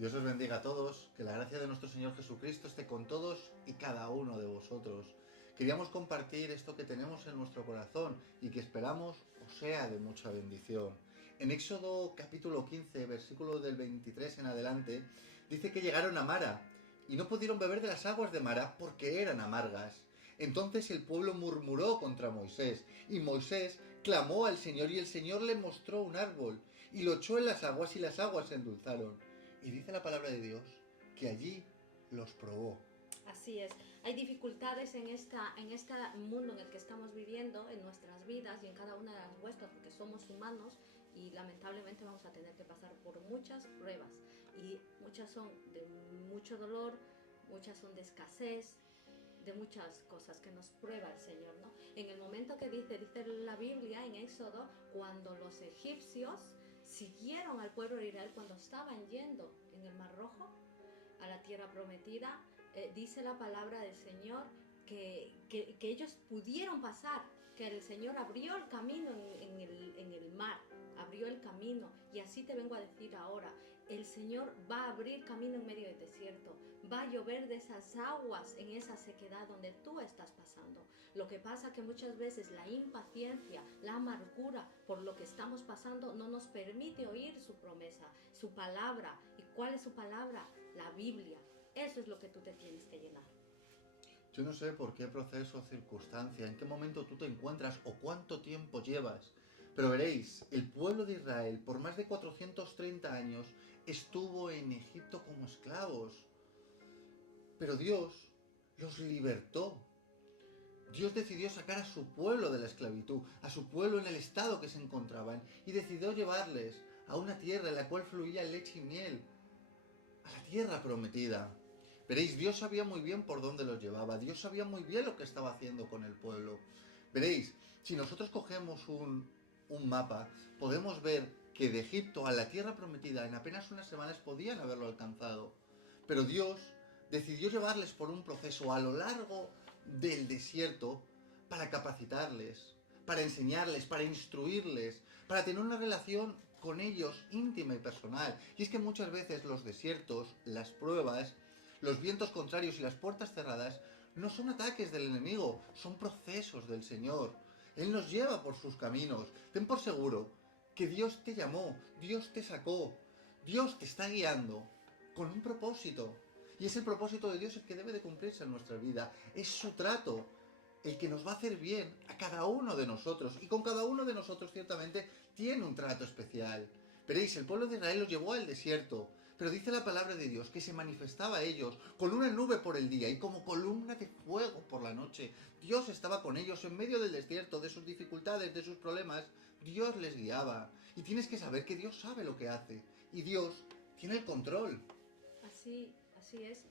Dios os bendiga a todos, que la gracia de nuestro Señor Jesucristo esté con todos y cada uno de vosotros. Queríamos compartir esto que tenemos en nuestro corazón y que esperamos os sea de mucha bendición. En Éxodo capítulo 15, versículo del 23 en adelante, dice que llegaron a Mara y no pudieron beber de las aguas de Mara porque eran amargas. Entonces el pueblo murmuró contra Moisés, y Moisés clamó al Señor, y el Señor le mostró un árbol, y lo echó en las aguas, y las aguas se endulzaron. Y dice la palabra de Dios que allí los probó. Así es, hay dificultades en este mundo en el que estamos viviendo, en nuestras vidas y en cada una de las vuestras, porque somos humanos y lamentablemente vamos a tener que pasar por muchas pruebas. Y muchas son de mucho dolor, muchas son de escasez, de muchas cosas que nos prueba el Señor, ¿no? En el momento que dice la Biblia en Éxodo, cuando los egipcios siguieron al pueblo de Israel cuando estaban yendo en el Mar Rojo a la tierra prometida, dice la palabra del Señor que ellos pudieron pasar, que el Señor abrió el camino en el mar, abrió el camino. Y así te vengo a decir ahora, el Señor va a abrir camino en medio del desierto, va a llover de esas aguas en esa sequedad donde tú estás pasando. Lo que pasa que muchas veces la impaciencia, la amargura por lo que estamos pasando no nos permite oír su promesa, su palabra. ¿Y cuál es su palabra? La Biblia. Eso es lo que tú te tienes que llenar. Yo no sé por qué proceso o circunstancia, en qué momento tú te encuentras o cuánto tiempo llevas, pero veréis, el pueblo de Israel por más de 430 años estuvo en Egipto como esclavos, pero Dios los libertó. Dios decidió sacar a su pueblo de la esclavitud, a su pueblo en el estado que se encontraban, y decidió llevarles a una tierra en la cual fluía leche y miel, a la tierra prometida. Veréis, Dios sabía muy bien por dónde los llevaba, Dios sabía muy bien lo que estaba haciendo con el pueblo. Veréis, si nosotros cogemos un mapa, podemos ver que de Egipto a la tierra prometida en apenas unas semanas podían haberlo alcanzado. Pero Dios decidió llevarles por un proceso a lo largo del desierto para capacitarles, para enseñarles, para instruirles, para tener una relación con ellos íntima y personal. Y es que muchas veces los desiertos, las pruebas, los vientos contrarios y las puertas cerradas no son ataques del enemigo, son procesos del Señor. Él nos lleva por sus caminos. Ten por seguro que Dios te llamó, Dios te sacó, Dios te está guiando con un propósito. Y ese propósito de Dios es el que debe de cumplirse en nuestra vida. Es su trato el que nos va a hacer bien a cada uno de nosotros. Y con cada uno de nosotros ciertamente tiene un trato especial. Veréis, el pueblo de Israel los llevó al desierto, pero dice la palabra de Dios que se manifestaba a ellos con una nube por el día y como columna de fuego por la noche. Dios estaba con ellos en medio del desierto, de sus dificultades, de sus problemas. Dios les guiaba. Y tienes que saber que Dios sabe lo que hace. Y Dios tiene el control. Así es.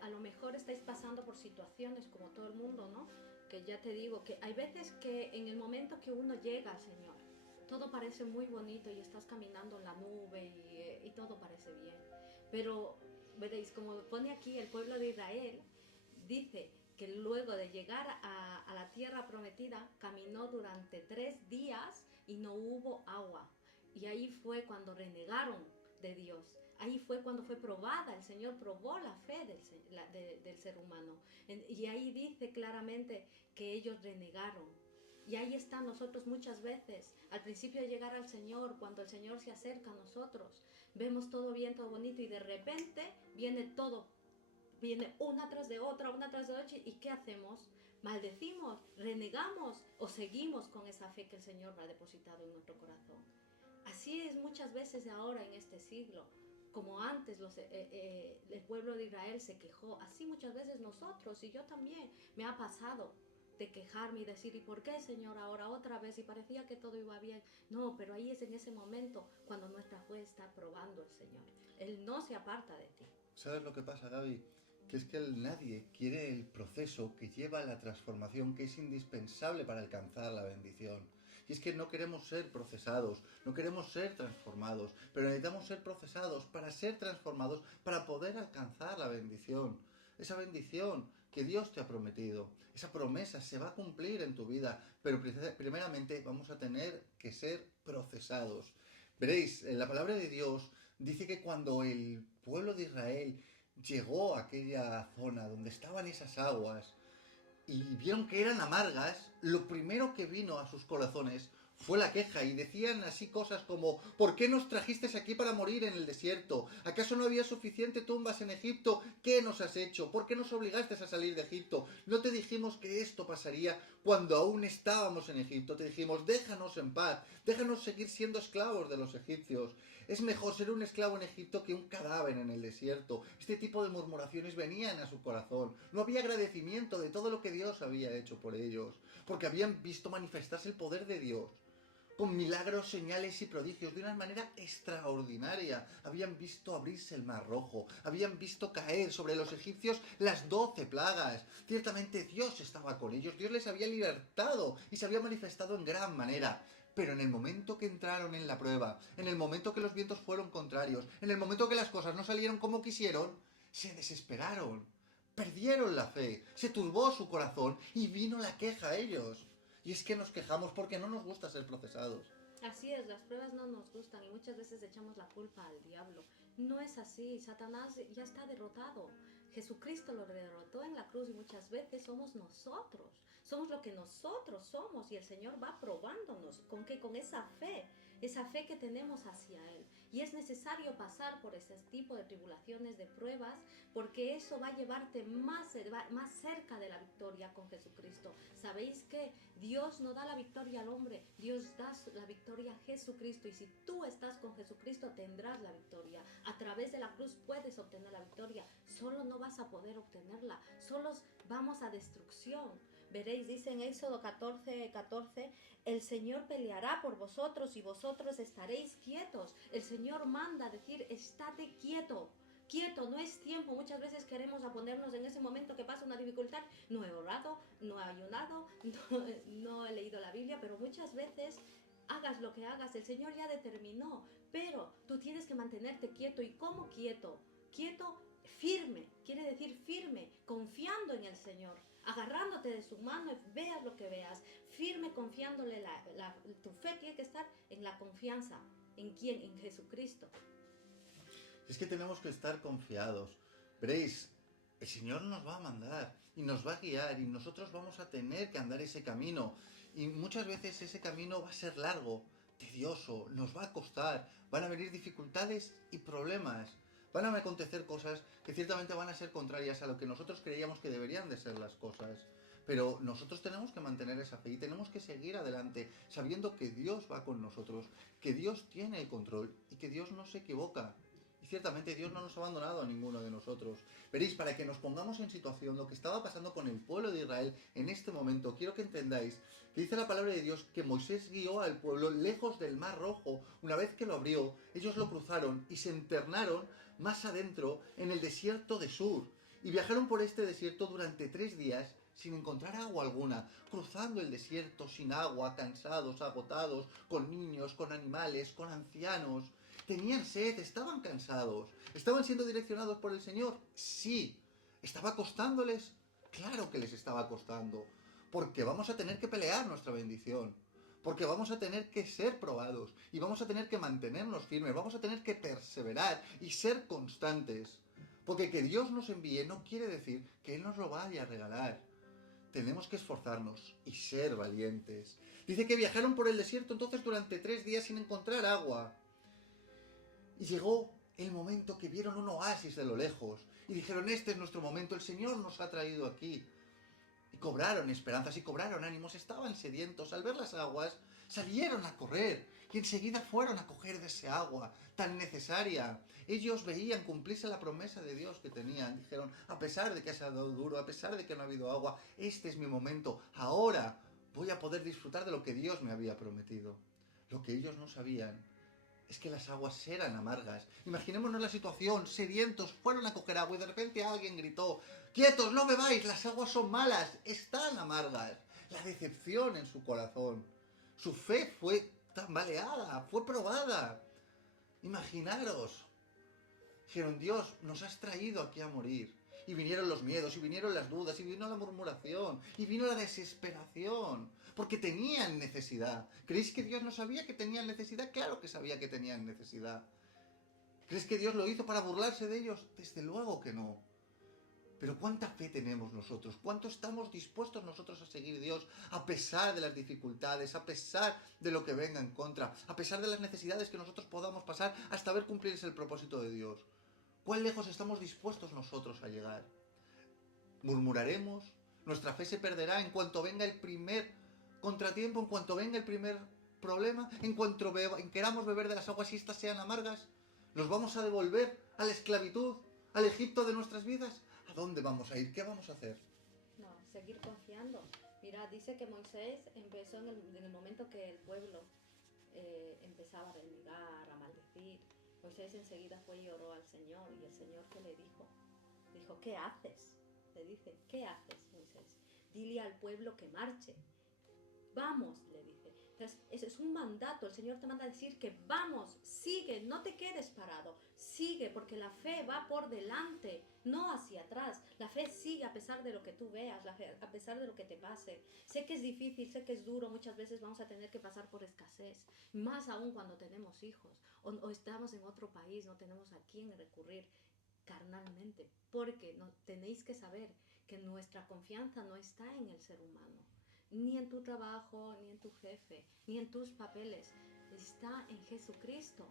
A lo mejor estáis pasando por situaciones como todo el mundo, ¿no? Que ya te digo que hay veces que en el momento que uno llega al Señor, todo parece muy bonito y estás caminando en la nube y todo parece bien. Pero veréis, como pone aquí el pueblo de Israel, dice que luego de llegar a la tierra prometida, caminó durante 3 días y no hubo agua. Y ahí fue cuando renegaron de Dios. Ahí fue cuando fue probada, el Señor probó la fe del ser humano. Y ahí dice claramente que ellos renegaron. Y ahí están nosotros muchas veces, al principio de llegar al Señor, cuando el Señor se acerca a nosotros, vemos todo bien, todo bonito y de repente viene una tras de otra, ¿y qué hacemos? ¿Maldecimos, renegamos o seguimos con esa fe que el Señor ha depositado en nuestro corazón? Así es muchas veces ahora en este siglo. Como antes el pueblo de Israel se quejó, así muchas veces nosotros, y yo también, me ha pasado de quejarme y decir, ¿y por qué, Señor, ahora otra vez? Y parecía que todo iba bien. No, pero ahí es en ese momento cuando nuestra fe está probando el Señor. Él no se aparta de ti. ¿Sabes lo que pasa, Gaby? Que es que nadie quiere el proceso que lleva a la transformación, que es indispensable para alcanzar la bendición. Y es que no queremos ser procesados, no queremos ser transformados, pero necesitamos ser procesados para ser transformados, para poder alcanzar la bendición. Esa bendición que Dios te ha prometido, esa promesa se va a cumplir en tu vida, pero primeramente vamos a tener que ser procesados. Veréis, la palabra de Dios Dice que cuando el pueblo de Israel llegó a aquella zona donde estaban esas aguas y vieron que eran amargas, lo primero que vino a sus corazones fue la queja y decían así cosas como: ¿por qué nos trajisteis aquí para morir en el desierto? ¿Acaso no había suficiente tumbas en Egipto? ¿Qué nos has hecho? ¿Por qué nos obligaste a salir de Egipto? ¿No te dijimos que esto pasaría cuando aún estábamos en Egipto? Te dijimos: déjanos en paz, déjanos seguir siendo esclavos de los egipcios. Es mejor ser un esclavo en Egipto que un cadáver en el desierto. Este tipo de murmuraciones venían a su corazón. No había agradecimiento de todo lo que Dios había hecho por ellos, porque habían visto manifestarse el poder de Dios con milagros, señales y prodigios de una manera extraordinaria. Habían visto abrirse el mar rojo, habían visto caer sobre los egipcios las 12 plagas. Ciertamente Dios estaba con ellos, Dios les había libertado y se había manifestado en gran manera. Pero en el momento que entraron en la prueba, en el momento que los vientos fueron contrarios, en el momento que las cosas no salieron como quisieron, se desesperaron, perdieron la fe, se turbó su corazón y vino la queja a ellos. Y es que nos quejamos porque no nos gusta ser procesados. Así es, las pruebas no nos gustan y muchas veces echamos la culpa al diablo. No es así, Satanás ya está derrotado. Jesucristo lo derrotó en la cruz y muchas veces somos nosotros. Somos lo que nosotros somos y el Señor va probándonos. ¿Con qué? Con esa fe que tenemos hacia Él. Y es necesario pasar por ese tipo de tribulaciones, de pruebas, porque eso va a llevarte más cerca de la victoria con Jesucristo. ¿Sabéis qué? Dios no da la victoria al hombre, Dios da la victoria a Jesucristo. Y si tú estás con Jesucristo, tendrás la victoria. A través de la cruz puedes obtener la victoria. Solo no vas a poder obtenerla. Solos vamos a destrucción. Veréis, dice en Éxodo 14:14, el Señor peleará por vosotros y vosotros estaréis quietos. El Señor manda decir: estate quieto. Quieto, no es tiempo. Muchas veces queremos ponernos en ese momento que pasa una dificultad. No he orado, no he ayunado, no he leído la Biblia, pero muchas veces hagas lo que hagas, el Señor ya determinó, pero tú tienes que mantenerte quieto. ¿Y cómo quieto? Quieto, firme, quiere decir firme, confiando en el Señor, agarrándote de su mano, veas lo que veas, firme, confiándole. Tu fe tiene que estar en la confianza. ¿En quién? En Jesucristo. Es que tenemos que estar confiados. Veréis, el Señor nos va a mandar y nos va a guiar y nosotros vamos a tener que andar ese camino. Y muchas veces ese camino va a ser largo, tedioso, nos va a costar, van a venir dificultades y problemas. Van a acontecer cosas que ciertamente van a ser contrarias a lo que nosotros creíamos que deberían de ser las cosas. Pero nosotros tenemos que mantener esa fe y tenemos que seguir adelante sabiendo que Dios va con nosotros, que Dios tiene el control y que Dios no se equivoca. Y ciertamente Dios no nos ha abandonado a ninguno de nosotros. Veréis, para que nos pongamos en situación lo que estaba pasando con el pueblo de Israel en este momento, quiero que entendáis que dice la palabra de Dios que Moisés guió al pueblo lejos del Mar Rojo. Una vez que lo abrió, ellos lo cruzaron y se internaron más adentro en el desierto de Sur. Y viajaron por este desierto durante 3 días sin encontrar agua alguna, cruzando el desierto sin agua, cansados, agotados, con niños, con animales, con ancianos. Tenían sed, estaban cansados. ¿Estaban siendo direccionados por el Señor? Sí. ¿Estaba costándoles? Claro que les estaba costando. Porque vamos a tener que pelear nuestra bendición. Porque vamos a tener que ser probados. Y vamos a tener que mantenernos firmes. Vamos a tener que perseverar y ser constantes. Porque que Dios nos envíe no quiere decir que Él nos lo vaya a regalar. Tenemos que esforzarnos y ser valientes. Dice que viajaron por el desierto entonces durante 3 días sin encontrar agua. Y llegó el momento que vieron un oasis de lo lejos y dijeron: este es nuestro momento, el Señor nos ha traído aquí. Y cobraron esperanzas y cobraron ánimos, estaban sedientos. Al ver las aguas, salieron a correr y enseguida fueron a coger de ese agua tan necesaria. Ellos veían cumplirse la promesa de Dios que tenían. Dijeron: a pesar de que ha sido duro, a pesar de que no ha habido agua, este es mi momento. Ahora voy a poder disfrutar de lo que Dios me había prometido. Lo que ellos no sabían es que las aguas eran amargas. Imaginémonos la situación: sedientos, fueron a coger agua y de repente alguien gritó: ¡quietos, no bebáis! Las aguas son malas, están amargas. La decepción en su corazón. Su fe fue tambaleada, fue probada. Imaginaros. Dijeron: Dios, nos has traído aquí a morir. Y vinieron los miedos, y vinieron las dudas, y vino la murmuración, y vino la desesperación. Porque tenían necesidad. ¿Creéis que Dios no sabía que tenían necesidad? Claro que sabía que tenían necesidad. ¿Crees que Dios lo hizo para burlarse de ellos? Desde luego que no. Pero ¿cuánta fe tenemos nosotros? ¿Cuánto estamos dispuestos nosotros a seguir a Dios a pesar de las dificultades, a pesar de lo que venga en contra, a pesar de las necesidades que nosotros podamos pasar hasta ver cumplirse el propósito de Dios? ¿Cuán lejos estamos dispuestos nosotros a llegar? ¿Murmuraremos? ¿Nuestra fe se perderá en cuanto venga el primer contratiempo, en cuanto venga el primer problema, en cuanto queramos beber de las aguas y éstas sean amargas? ¿Nos vamos a devolver a la esclavitud, al Egipto de nuestras vidas? ¿A dónde vamos a ir? ¿Qué vamos a hacer? No, seguir confiando. Mira, dice que Moisés empezó en el momento que el pueblo empezaba a renegar, a maldecir. Moisés enseguida fue y oró al Señor, y el Señor, ¿qué le dijo? Dijo, ¿qué haces? Le dice, ¿qué haces, Moisés? Dile al pueblo que marche. Vamos, le dice. Entonces, ese es un mandato. El Señor te manda a decir que vamos, sigue, no te quedes parado. Sigue, porque la fe va por delante, no hacia atrás. La fe sigue a pesar de lo que tú veas, la fe, a pesar de lo que te pase. Sé que es difícil, sé que es duro. Muchas veces vamos a tener que pasar por escasez. Más aún cuando tenemos hijos o estamos en otro país, no tenemos a quién recurrir carnalmente. Porque no, tenéis que saber que nuestra confianza no está en el ser humano, ni en tu trabajo, ni en tu jefe, ni en tus papeles. Está en Jesucristo.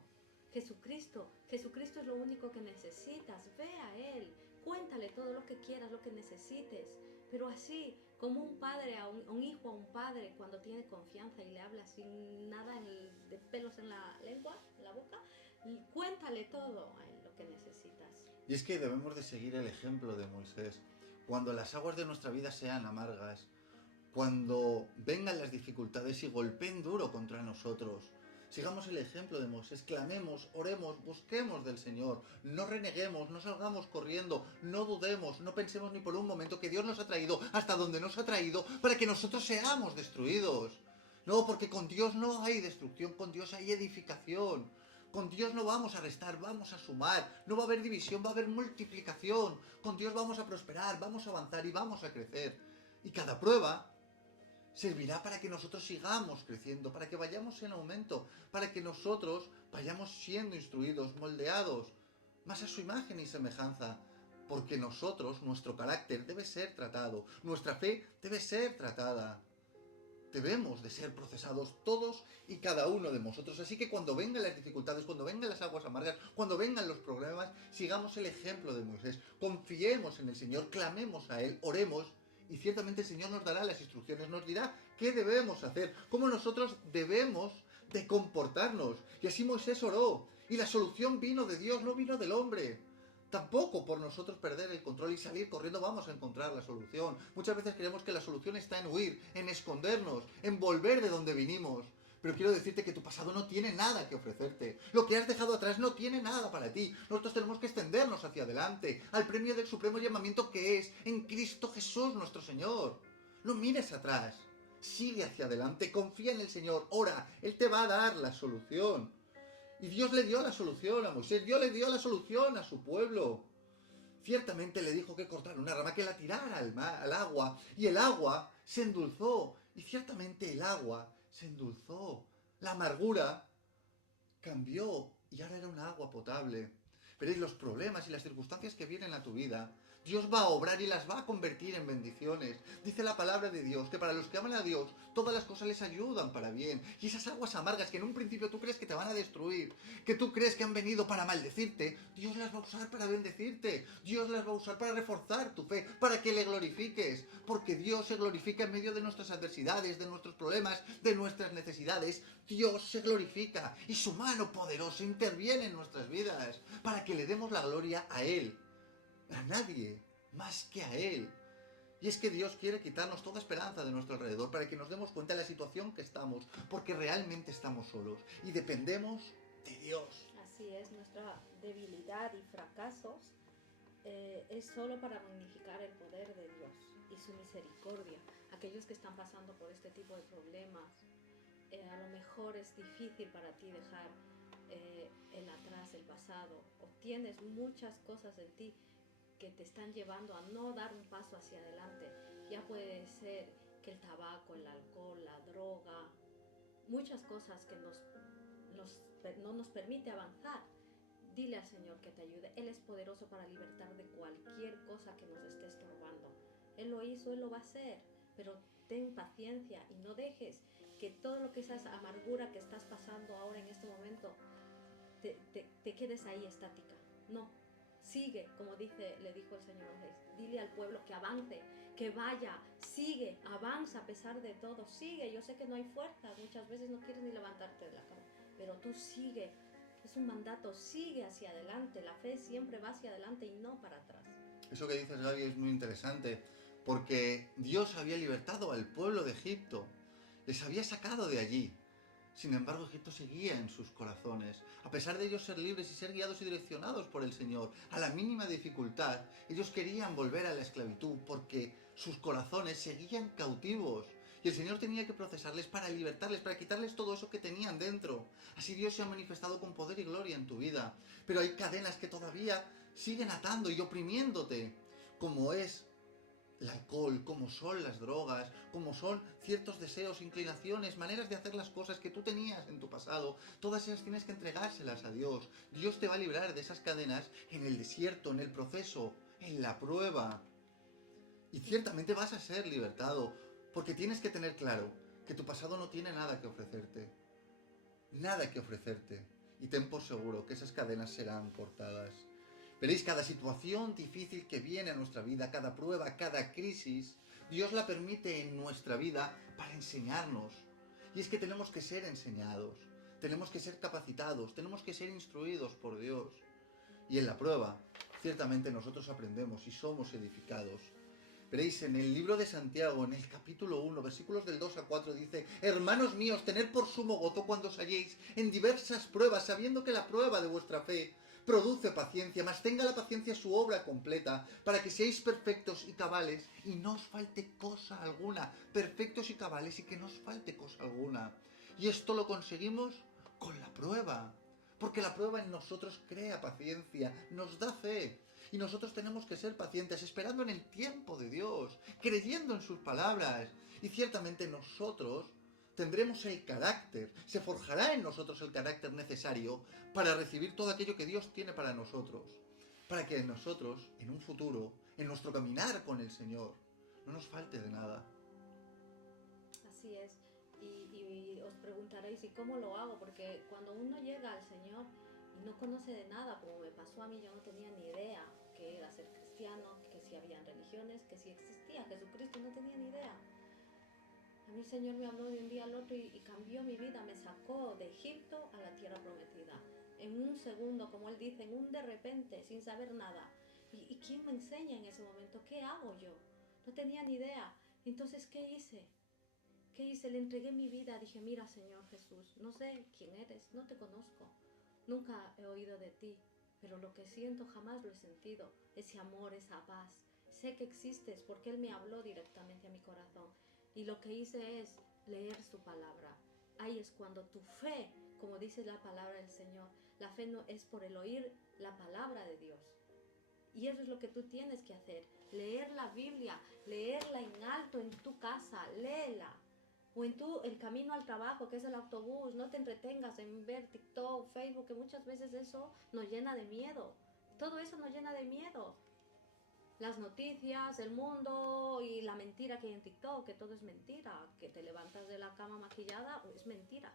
Jesucristo es lo único que necesitas. Ve a Él, cuéntale todo lo que quieras, lo que necesites. Pero así, como un padre a un hijo, a un padre, cuando tiene confianza y le habla sin nada de pelos en la lengua, en la boca, cuéntale todo a Él lo que necesitas. Y es que debemos de seguir el ejemplo de Moisés. Cuando las aguas de nuestra vida sean amargas, cuando vengan las dificultades y golpeen duro contra nosotros, sigamos el ejemplo de Moisés, clamemos, oremos, busquemos del Señor, no reneguemos, no salgamos corriendo, no dudemos, no pensemos ni por un momento que Dios nos ha traído hasta donde nos ha traído para que nosotros seamos destruidos. No, porque con Dios no hay destrucción, con Dios hay edificación. Con Dios no vamos a restar, vamos a sumar. No va a haber división, va a haber multiplicación. Con Dios vamos a prosperar, vamos a avanzar y vamos a crecer. Y cada prueba servirá para que nosotros sigamos creciendo, para que vayamos en aumento, para que nosotros vayamos siendo instruidos, moldeados, más a su imagen y semejanza. Porque nosotros, nuestro carácter debe ser tratado, nuestra fe debe ser tratada. Debemos de ser procesados todos y cada uno de nosotros. Así que cuando vengan las dificultades, cuando vengan las aguas amargas, cuando vengan los problemas, sigamos el ejemplo de Moisés. Confiemos en el Señor, clamemos a Él, oremos, y ciertamente el Señor nos dará las instrucciones, nos dirá qué debemos hacer, cómo nosotros debemos de comportarnos. Y así Moisés oró, y la solución vino de Dios, no vino del hombre. Tampoco por nosotros perder el control y salir corriendo vamos a encontrar la solución. Muchas veces creemos que la solución está en huir, en escondernos, en volver de donde vinimos. Pero quiero decirte que tu pasado no tiene nada que ofrecerte. Lo que has dejado atrás no tiene nada para ti. Nosotros tenemos que extendernos hacia adelante, al premio del supremo llamamiento que es en Cristo Jesús nuestro Señor. No mires atrás. Sigue hacia adelante, confía en el Señor, ora, Él te va a dar la solución. Y Dios le dio la solución a Moisés, Dios le dio la solución a su pueblo. Ciertamente le dijo que cortara una rama, que la tirara al agua, y el agua se endulzó. Y ciertamente el agua se endulzó. La amargura cambió y ahora era un agua potable. Veréis los problemas y las circunstancias que vienen a tu vida. Dios va a obrar y las va a convertir en bendiciones. Dice la palabra de Dios que para los que aman a Dios, todas las cosas les ayudan para bien. Y esas aguas amargas que en un principio tú crees que te van a destruir, que tú crees que han venido para maldecirte, Dios las va a usar para bendecirte. Dios las va a usar para reforzar tu fe, para que le glorifiques. Porque Dios se glorifica en medio de nuestras adversidades, de nuestros problemas, de nuestras necesidades. Dios se glorifica y su mano poderosa interviene en nuestras vidas para que le demos la gloria a Él. A nadie más que a Él. Y es que Dios quiere quitarnos toda esperanza de nuestro alrededor para que nos demos cuenta de la situación que estamos, porque realmente estamos solos y dependemos de Dios. Así es, nuestra debilidad y fracasos es solo para magnificar el poder de Dios y su misericordia. Aquellos que están pasando por este tipo de problemas, a lo mejor es difícil para ti dejar el atrás, el pasado, o tienes muchas cosas en ti que te están llevando a no dar un paso hacia adelante. Ya puede ser que el tabaco, el alcohol, la droga, muchas cosas que no nos permite avanzar. Dile al Señor que te ayude. Él es poderoso para libertar de cualquier cosa que nos esté estorbando. Él lo hizo, Él lo va a hacer. Pero ten paciencia y no dejes que todo lo que esa amargura que estás pasando ahora en este momento te quedes ahí estática. No, sigue, como le dijo el Señor a Moisés. Dile al pueblo que avance, que vaya, sigue, avanza a pesar de todo, sigue. Yo sé que no hay fuerza, muchas veces no quieres ni levantarte de la cama, pero tú sigue. Es un mandato, sigue hacia adelante. La fe siempre va hacia adelante y no para atrás. Eso que dices, Gaby, es muy interesante, porque Dios había libertado al pueblo de Egipto, les había sacado de allí. Sin embargo, Egipto seguía en sus corazones. A pesar de ellos ser libres y ser guiados y direccionados por el Señor, a la mínima dificultad, ellos querían volver a la esclavitud porque sus corazones seguían cautivos. Y el Señor tenía que procesarles para libertarles, para quitarles todo eso que tenían dentro. Así Dios se ha manifestado con poder y gloria en tu vida. Pero hay cadenas que todavía siguen atando y oprimiéndote, como es el alcohol, como son las drogas, como son ciertos deseos, inclinaciones, maneras de hacer las cosas que tú tenías en tu pasado. Todas esas tienes que entregárselas a Dios. Dios te va a librar de esas cadenas en el desierto, en el proceso, en la prueba. Y ciertamente vas a ser libertado, porque tienes que tener claro que tu pasado no tiene nada que ofrecerte. Nada que ofrecerte. Y ten por seguro que esas cadenas serán cortadas. Veréis, cada situación difícil que viene a nuestra vida, cada prueba, cada crisis, Dios la permite en nuestra vida para enseñarnos. Y es que tenemos que ser enseñados, tenemos que ser capacitados, tenemos que ser instruidos por Dios. Y en la prueba, ciertamente nosotros aprendemos y somos edificados. Veréis, en el libro de Santiago, en el capítulo 1, versículos del 2 a 4, dice: Hermanos míos, tened por sumo gozo cuando os halléis en diversas pruebas, sabiendo que la prueba de vuestra fe produce paciencia, mas tenga la paciencia su obra completa, para que seáis perfectos y cabales, y no os falte cosa alguna. Perfectos y cabales, y que no os falte cosa alguna. Y esto lo conseguimos con la prueba, porque la prueba en nosotros crea paciencia, nos da fe. Y nosotros tenemos que ser pacientes, esperando en el tiempo de Dios, creyendo en sus palabras. Y ciertamente nosotros tendremos el carácter, se forjará en nosotros el carácter necesario para recibir todo aquello que Dios tiene para nosotros. Para que nosotros, en un futuro, en nuestro caminar con el Señor, no nos falte de nada. Así es. Y os preguntaréis, ¿y cómo lo hago? Porque cuando uno llega al Señor y no conoce de nada, como me pasó a mí, yo no tenía ni idea qué era ser cristiano, que si habían religiones, que si existía Jesucristo, no tenía ni idea. A mí el Señor me habló de un día al otro y cambió mi vida, me sacó de Egipto a la tierra prometida. En un segundo, como Él dice, en un de repente, sin saber nada. ¿Y quién me enseña en ese momento? ¿Qué hago yo? No tenía ni idea. Entonces, ¿qué hice? ¿Qué hice? Le entregué mi vida. Dije, mira, Señor Jesús, no sé quién eres, no te conozco. Nunca he oído de ti, pero lo que siento jamás lo he sentido. Ese amor, esa paz. Sé que existes porque Él me habló directamente a mi corazón. Y lo que hice es leer su palabra. Ahí es cuando tu fe, como dice la palabra del Señor, la fe no es por el oír la palabra de Dios. Y eso es lo que tú tienes que hacer. Leer la Biblia, leerla en alto en tu casa, léela. O en el camino al trabajo, que es el autobús, no te entretengas en ver TikTok, Facebook, que muchas veces eso nos llena de miedo. Todo eso nos llena de miedo. Las noticias, el mundo y la mentira que hay en TikTok, que todo es mentira, que te levantas de la cama maquillada, es mentira.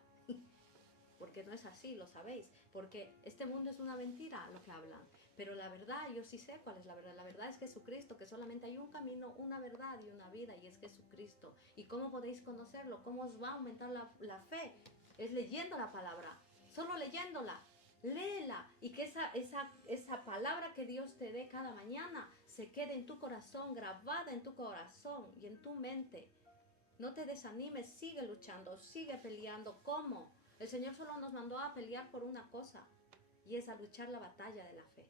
Porque no es así, lo sabéis. Porque este mundo es una mentira lo que hablan. Pero la verdad, yo sí sé cuál es la verdad. La verdad es Jesucristo, que solamente hay un camino, una verdad y una vida, y es Jesucristo. ¿Y cómo podéis conocerlo? ¿Cómo os va a aumentar la fe? Es leyendo la palabra, solo leyéndola. Léela y que esa palabra que Dios te dé cada mañana se quede en tu corazón, grabada en tu corazón y en tu mente. No te desanimes, sigue luchando, sigue peleando. ¿Cómo? El Señor solo nos mandó a pelear por una cosa, y es a luchar la batalla de la fe.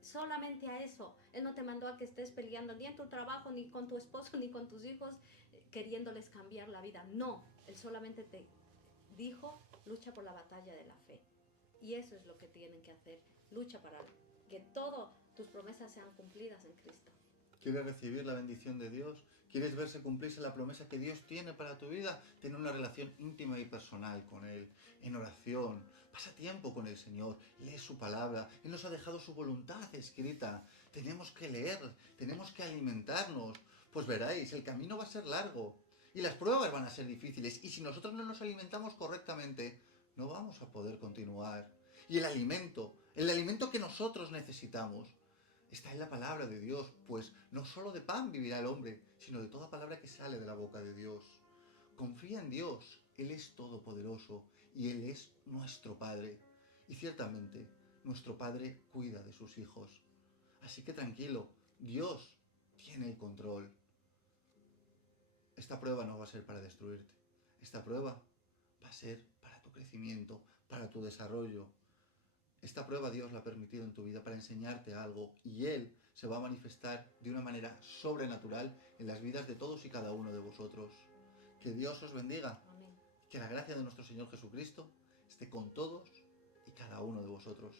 Solamente a eso. Él no te mandó a que estés peleando ni en tu trabajo, ni con tu esposo, ni con tus hijos, queriéndoles cambiar la vida. No, Él solamente te dijo, lucha por la batalla de la fe. Y eso es lo que tienen que hacer. Lucha para que todas tus promesas sean cumplidas en Cristo. ¿Quieres recibir la bendición de Dios? ¿Quieres verse cumplirse la promesa que Dios tiene para tu vida? Tener una relación íntima y personal con Él, en oración. Pasa tiempo con el Señor, lee su palabra. Él nos ha dejado su voluntad escrita. Tenemos que leer, tenemos que alimentarnos. Pues veréis, el camino va a ser largo y las pruebas van a ser difíciles. Y si nosotros no nos alimentamos correctamente, no vamos a poder continuar. Y el alimento que nosotros necesitamos, está en la palabra de Dios, pues no solo de pan vivirá el hombre, sino de toda palabra que sale de la boca de Dios. Confía en Dios, Él es todopoderoso y Él es nuestro Padre. Y ciertamente, nuestro Padre cuida de sus hijos. Así que tranquilo, Dios tiene el control. Esta prueba no va a ser para destruirte. Esta prueba va a ser para tu crecimiento, para tu desarrollo. Esta prueba Dios la ha permitido en tu vida para enseñarte algo y Él se va a manifestar de una manera sobrenatural en las vidas de todos y cada uno de vosotros. Que Dios os bendiga. Amén. Que la gracia de nuestro Señor Jesucristo esté con todos y cada uno de vosotros.